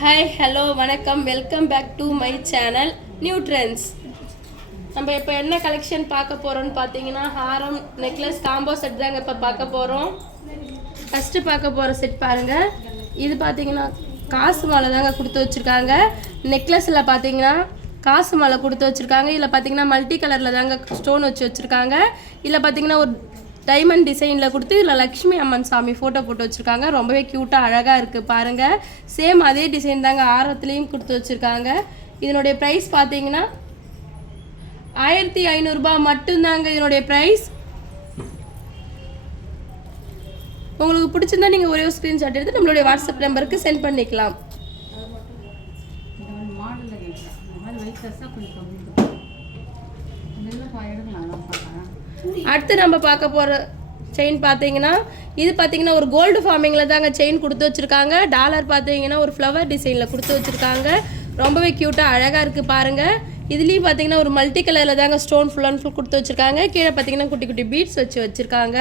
Hi hello வணக்கம் welcome back to my channel new trends. நம்ம இப்போ என்ன கலெக்ஷன் பார்க்க போகிறோம்னு பார்த்தீங்கன்னா ஹாரம் நெக்லஸ் காம்போ செட் தாங்க இப்போ பார்க்க போகிறோம். ஃபஸ்ட்டு பார்க்க போகிற செட் பாருங்கள். இது பார்த்தீங்கன்னா காசு மாலை தாங்க கொடுத்து வச்சுருக்காங்க. நெக்லஸில் பார்த்தீங்கன்னா காசு மாலை கொடுத்து வச்சுருக்காங்க. இதில் பார்த்தீங்கன்னா மல்டி கலரில் தாங்க ஸ்டோன் வச்சு வச்சுருக்காங்க. இதில் பார்த்தீங்கன்னா ஒரு டைமண்ட் டிசைனில் கொடுத்து இதில் லக்ஷ்மி அம்மன் சாமி ஃபோட்டோ போட்டு வச்சுருக்காங்க. ரொம்பவே க்யூட்டாக அழகாக இருக்குது பாருங்கள். சேம் அதே டிசைன் தாங்க ஆரத்துலேயும் கொடுத்து வச்சுருக்காங்க. இதனுடைய ப்ரைஸ் பார்த்தீங்கன்னா 1500 மட்டும்தாங்க இதனுடைய ப்ரைஸ். உங்களுக்கு பிடிச்சிருந்தா நீங்கள் ஒரே ஒரு ஸ்க்ரீன்ஷாட் எடுத்து நம்மளுடைய வாட்ஸ்அப் நம்பருக்கு சென்ட் பண்ணிக்கலாம். அடுத்து நம்ம பார்க்க போகிற செயின் பார்த்தீங்கன்னா இது பார்த்தீங்கன்னா ஒரு கோல்டு ஃபார்மிங்கில் தாங்க செயின் கொடுத்து வச்சுருக்காங்க. டாலர் பார்த்தீங்கன்னா ஒரு ஃப்ளவர் டிசைனில் கொடுத்து வச்சுருக்காங்க. ரொம்பவே க்யூட்டாக அழகாக இருக்குது பாருங்கள். இதுலேயும் பார்த்தீங்கன்னா ஒரு மல்டி கலரில் தாங்க ஸ்டோன் ஃபுல் அண்ட் ஃபுல் கொடுத்து வச்சுருக்காங்க. கீழே பார்த்தீங்கன்னா குட்டி குட்டி பீட்ஸ் வச்சுருக்காங்க.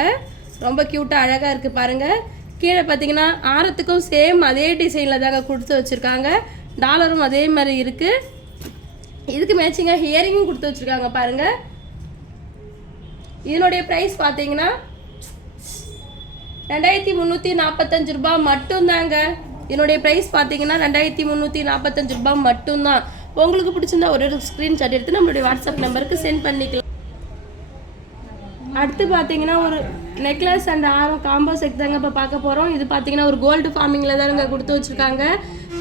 ரொம்ப க்யூட்டாக அழகாக இருக்குது பாருங்கள். கீழே பார்த்தீங்கன்னா ஆரத்துக்கும் சேம் அதே டிசைனில் தாங்க கொடுத்து வச்சுருக்காங்க. டாலரும் அதே மாதிரி இருக்குது. இதுக்கு மேட்சிங்காக ஹியரிங்கும் கொடுத்து வச்சுருக்காங்க பாருங்கள். இதனுடைய ப்ரைஸ் பார்த்தீங்கன்னா 2345 மட்டும்தாங்க. இதனுடைய ப்ரைஸ் பார்த்தீங்கன்னா 2345 மட்டும்தான். உங்களுக்கு பிடிச்சிருந்தா ஒரு ஸ்க்ரீன்ஷாட் எடுத்து நம்மளுடைய வாட்ஸ்அப் நம்பருக்கு சென்ட் பண்ணிக்கலாம். அடுத்து பார்த்தீங்கன்னா ஒரு நெக்லஸ் அண்ட் ஆரம் காம்போ செட் தாங்க இப்போ பார்க்க போகிறோம். இது பார்த்தீங்கன்னா ஒரு கோல்டு ஃபார்மிங்கில் தாங்க கொடுத்து வச்சுருக்காங்க.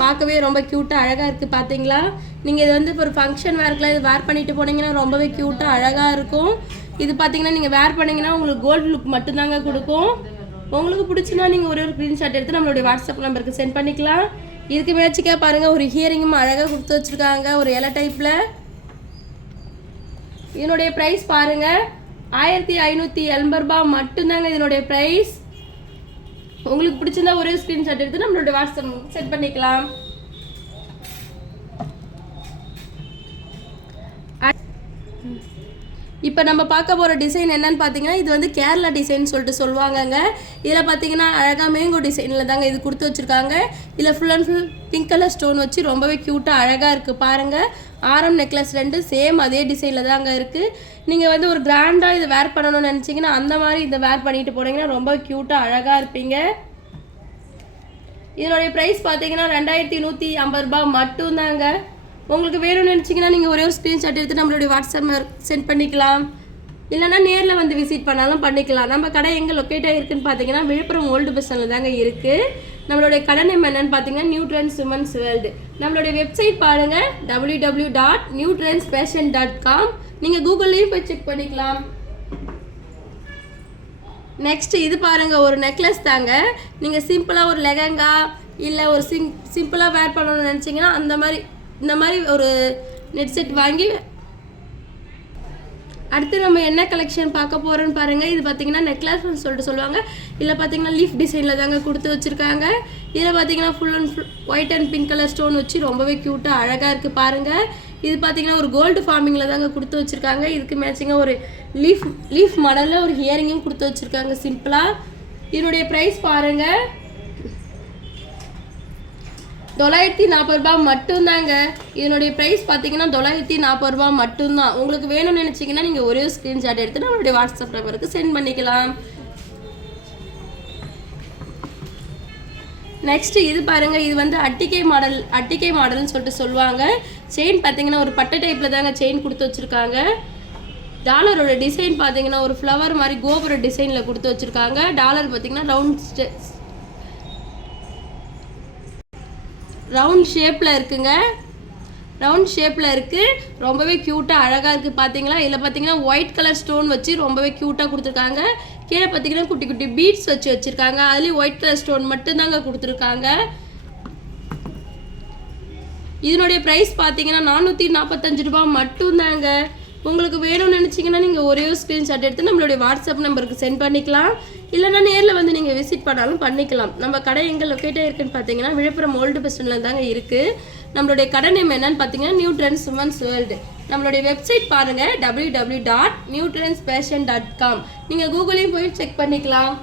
பார்க்கவே ரொம்ப க்யூட்டாக அழகாக இருக்குது பார்த்தீங்களா. நீங்கள் இது வந்து ஒரு ஃபங்க்ஷன் வேர்க்கெலாம் இது வேர் பண்ணிட்டு போனீங்கன்னா ரொம்பவே க்யூட்டாக அழகாக இருக்கும். இது பார்த்தீங்கன்னா நீங்கள் வேர் பண்ணிங்கன்னா உங்களுக்கு கோல்டு லுக் மட்டும்தாங்க கொடுக்கும். உங்களுக்கு பிடிச்சுன்னா நீங்கள் ஒரு ஸ்க்ரீன்ஷாட் எடுத்து நம்மளுடைய வாட்ஸ்அப் நம்பருக்கு சென்ட் பண்ணிக்கலாம். இதுக்கு மேட்சிக்காக பாருங்கள் ஒரு ஹியரிங்கும் அழகாக கொடுத்து வச்சுருக்காங்க ஒரு இலை டைப்பில். இதனுடைய ப்ரைஸ் பாருங்கள் 1580 மட்டும்தாங்க இதனுடைய ப்ரைஸ். உங்களுக்கு பிடிச்சிருந்தா ஒரே ஸ்க்ரீன்ஷாட் எடுத்து நம்மளுடைய வாட்ஸ்அப் சென்ட் பண்ணிக்கலாம். இப்போ நம்ம பார்க்க போகிற டிசைன் என்னன்னு பார்த்தீங்கன்னா இது வந்து கேரளா டிசைன் சொல்லிட்டு சொல்லுவாங்கங்க. இதில் பார்த்தீங்கன்னா அழகாக மேங்கோ டிசைனில் தாங்க இது கொடுத்து வச்சுருக்காங்க. இதில் full and full pink colour stone வச்சு ரொம்பவே க்யூட்டாக அழகாக இருக்குது பாருங்கள். ஆரம் நெக்லஸ் ரெண்டு சேம் அதே டிசைனில் தாங்க இருக்குது. நீங்கள் வந்து ஒரு கிராண்டாக இதை வேர் பண்ணணும்னு நினச்சிங்கன்னா அந்த மாதிரி இதை வேர் பண்ணிட்டு போனீங்கன்னா ரொம்ப க்யூட்டாக அழகாக இருப்பீங்க. இதனுடைய ப்ரைஸ் பார்த்தீங்கன்னா 2150 மட்டும்தாங்க. உங்களுக்கு வேணும்னு நினச்சிங்கன்னா நீங்கள் ஒரே ஒரு ஸ்க்ரீன்ஷாட் எடுத்து நம்மளுடைய வாட்ஸ்அப் சென்ட் பண்ணிக்கலாம். இல்லைனா நேரில் வந்து விசிட் பண்ணாலும் பண்ணிக்கலாம். நம்ம கடை எங்கே லொக்கேட் ஆகிருக்குன்னு பார்த்தீங்கன்னா விழுப்புரம் ஓல்டு பஸ் ஸ்டாண்டில் தாங்க இருக்குது. நம்மளுடைய கடை நேம் என்னன்னு பார்த்தீங்கன்னா நியூ ட்ரெண்ட்ஸ் உமன்ஸ் வேர்ல்டு. நம்மளுடைய வெப்சைட் பாருங்கள் www.newtrendsfashion.com. நீங்கள் கூகுள்லேயும் போய் செக் பண்ணிக்கலாம். நெக்ஸ்ட்டு இது பாருங்கள் ஒரு நெக்லஸ் தாங்க. நீங்கள் சிம்பிளாக ஒரு லெஹங்கா இல்லை ஒரு சிம்பிளாக வேர் பண்ணணும்னு நினச்சிங்கன்னா இந்த மாதிரி ஒரு நெட் செட் வாங்கி அடுத்து நம்ம என்ன கலெக்ஷன் பார்க்க போகிறோன்னு பாருங்கள். இது பார்த்தீங்கன்னா நெக்லஸ்ன்னு சொல்லிட்டு சொல்லுவாங்க. இதில் பார்த்தீங்கன்னா லீஃப் டிசைனில் தாங்க கொடுத்து வச்சுருக்காங்க. இதில் பார்த்தீங்கன்னா full and full white and pink colour stone வச்சு ரொம்பவே க்யூட்டாக அழகாக இருக்குது பாருங்கள். இது பார்த்தீங்கன்னா ஒரு கோல்டு ஃபார்மிங்கில் தாங்க கொடுத்து வச்சுருக்காங்க. இதுக்கு மேட்சிங்காக ஒரு லீஃப் மாடலில் ஒரு ஹியரிங்கும் கொடுத்து வச்சுருக்காங்க சிம்பிளாக. இதனுடைய ப்ரைஸ் பாருங்கள் 940 மட்டும்தாங்க. இதனுடைய ப்ரைஸ் பார்த்தீங்கன்னா 940 மட்டும்தான். உங்களுக்கு வேணும்னு நினச்சிங்கன்னா நீங்கள் ஒரே ஸ்க்ரீன்ஷாட் எடுத்து நம்மளுடைய வாட்ஸ்அப் நம்பருக்கு சென்ட் பண்ணிக்கலாம். நெக்ஸ்ட்டு இது பாருங்கள். இது வந்து அட்டிகை மாடல்னு சொல்லிட்டு சொல்லுவாங்க. செயின் பார்த்தீங்கன்னா ஒரு பட்டை டைப்பில் தாங்க செயின் கொடுத்து வச்சுருக்காங்க. டாலரோட டிசைன் பார்த்தீங்கன்னா ஒரு ஃப்ளவர் மாதிரி கோபுர டிசைனில் கொடுத்து வச்சுருக்காங்க. டாலர் பார்த்தீங்கன்னா ரவுண்ட் ஷேப்பில் இருக்குங்க. ரவுண்ட் ஷேப்பில் இருக்குது. ரொம்பவே க்யூட்டாக அழகாக இருக்குது பார்த்தீங்களா. இதில் பார்த்தீங்கன்னா ஒயிட் கலர் ஸ்டோன் வச்சு ரொம்பவே க்யூட்டாக கொடுத்துருக்காங்க. கீழே பார்த்தீங்கன்னா குட்டி குட்டி பீட்ஸ் வச்சுருக்காங்க. அதுலேயும் ஒயிட் கலர் ஸ்டோன் மட்டும்தாங்க கொடுத்துருக்காங்க. இதனுடைய ப்ரைஸ் பார்த்தீங்கன்னா 445 மட்டும்தாங்க. உங்களுக்கு வேணும்னு நினச்சிங்கன்னா நீங்கள் ஒரே ஒரு ஸ்க்ரீன்ஷாட் எடுத்து நம்மளுடைய வாட்ஸ்அப் நம்பருக்கு சென்ட் பண்ணிக்கலாம். இல்லைனா நேரில் வந்து நீங்கள் விசிட் பண்ணாலும் பண்ணிக்கலாம். நம்ம கடை எங்கே லொக்கேட் ஆகிருக்குன்னு பார்த்தீங்கன்னா விழுப்புரம் ஓல்டு பஸ் ஸ்டாண்டில் தாங்க இருக்குது. நம்மளுடைய கடை நேம் என்னன்னு பார்த்தீங்கன்னா நியூ ட்ரெண்ட்ஸ் உமன்ஸ் வேர்ல்டு. நம்மளுடைய வெப்சைட் பாருங்கள் www.newtrendsfashion.com. நீங்கள் கூகுளையும் போய் செக் பண்ணிக்கலாம்.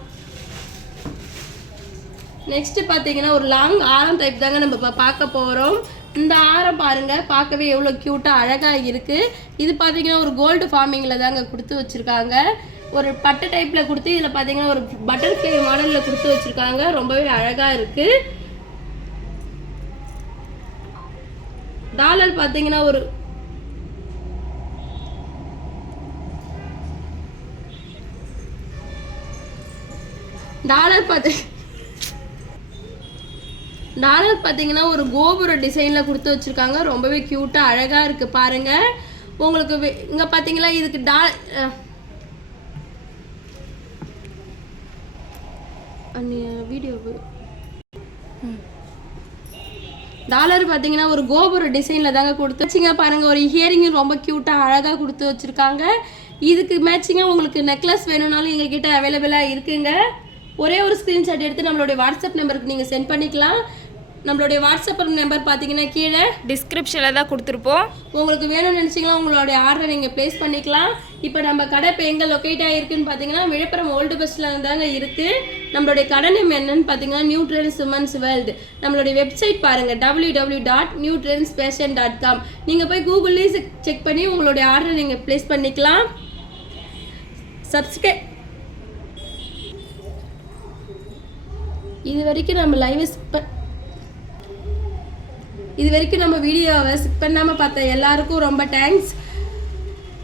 நெக்ஸ்ட் பார்த்தீங்கன்னா ஒரு லாங் ஆரம் டைப் தாங்க நம்ம பார்க்க போகிறோம். இந்த ஆரம் பாருங்க, பார்க்கவே எவ்வளோ க்யூட்டாக அழகாக இருக்குது. இது பார்த்தீங்கன்னா ஒரு கோல்டு ஃபார்மிங்கில் தாங்க கொடுத்து வச்சுருக்காங்க. ஒரு பட்டு டைப்பில் கொடுத்து இதில் பார்த்தீங்கன்னா ஒரு பட்டர்ஃப்ளை மாடலில் கொடுத்து வச்சுருக்காங்க. ரொம்பவே அழகாக இருக்குது. டாலர் பார்த்தீங்கன்னா ஒரு டாலர் பார்த்தீங்கன்னா ஒரு கோபுர டிசைனில் கொடுத்து வச்சுருக்காங்க. ரொம்பவே க்யூட்டாக அழகாக இருக்குது பாருங்கள். உங்களுக்கு இங்கே பார்த்தீங்களா இதுக்கு வீடியோ டாலர் பார்த்தீங்கன்னா ஒரு கோபுர டிசைனில் தாங்க கொடுத்து வச்சுங்க பாருங்கள். ஒரு ஹியரிங்கும் ரொம்ப க்யூட்டாக அழகாக கொடுத்து வச்சுருக்காங்க. இதுக்கு மேட்சிங்காக உங்களுக்கு நெக்லஸ் வேணும்னாலும் எங்ககிட்ட அவைலபிளாக இருக்குங்க. ஒரே ஒரு ஸ்க்ரீன்ஷாட் எடுத்து நம்மளுடைய வாட்ஸ்அப் நம்பருக்கு நீங்கள் சென்ட் பண்ணிக்கலாம். நம்மளுடைய வாட்ஸ்அப் நம்பர் பார்த்தீங்கன்னா கீழே டிஸ்கிரிப்ஷனில் தான் கொடுத்துருப்போம். உங்களுக்கு வேணும்னு நினச்சிங்கன்னா உங்களுடைய ஆர்டரை நீங்கள் ப்ளேஸ் பண்ணிக்கலாம். இப்போ நம்ம கடை இப்போ எங்கே லொக்கேட் ஆகிருக்குன்னு பார்த்தீங்கன்னா விழுப்புரம் ஓல்டு பஸ்ஸில் தாங்க இருக்குது. நம்மளுடைய கடை நேம் என்னன்னு பார்த்தீங்கன்னா நியூ ட்ரெண்ட்ஸ் உமன்ஸ் வேர்ல்டு. நம்மளுடைய வெப்சைட் பாருங்கள் www.newtrendsfashion.com. நீங்கள் போய் கூகுள்லேயும் செக் பண்ணி உங்களுடைய ஆர்டரை நீங்கள் ப்ளேஸ் பண்ணிக்கலாம். சப்ஸ்கிரைப் இது வரைக்கும் நம்ம வீடியோவை ஸ்கிப் பண்ணாமல் பார்த்த எல்லாருக்கும் ரொம்ப தேங்க்ஸ்.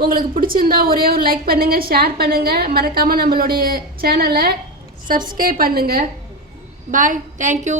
உங்களுக்கு பிடிச்சிருந்தா ஒரே ஒரு லைக் பண்ணுங்கள், ஷேர் பண்ணுங்கள், மறக்காமல் நம்மளுடைய சேனலை சப்ஸ்கிரைப் பண்ணுங்கள். பாய், தேங்க்யூ.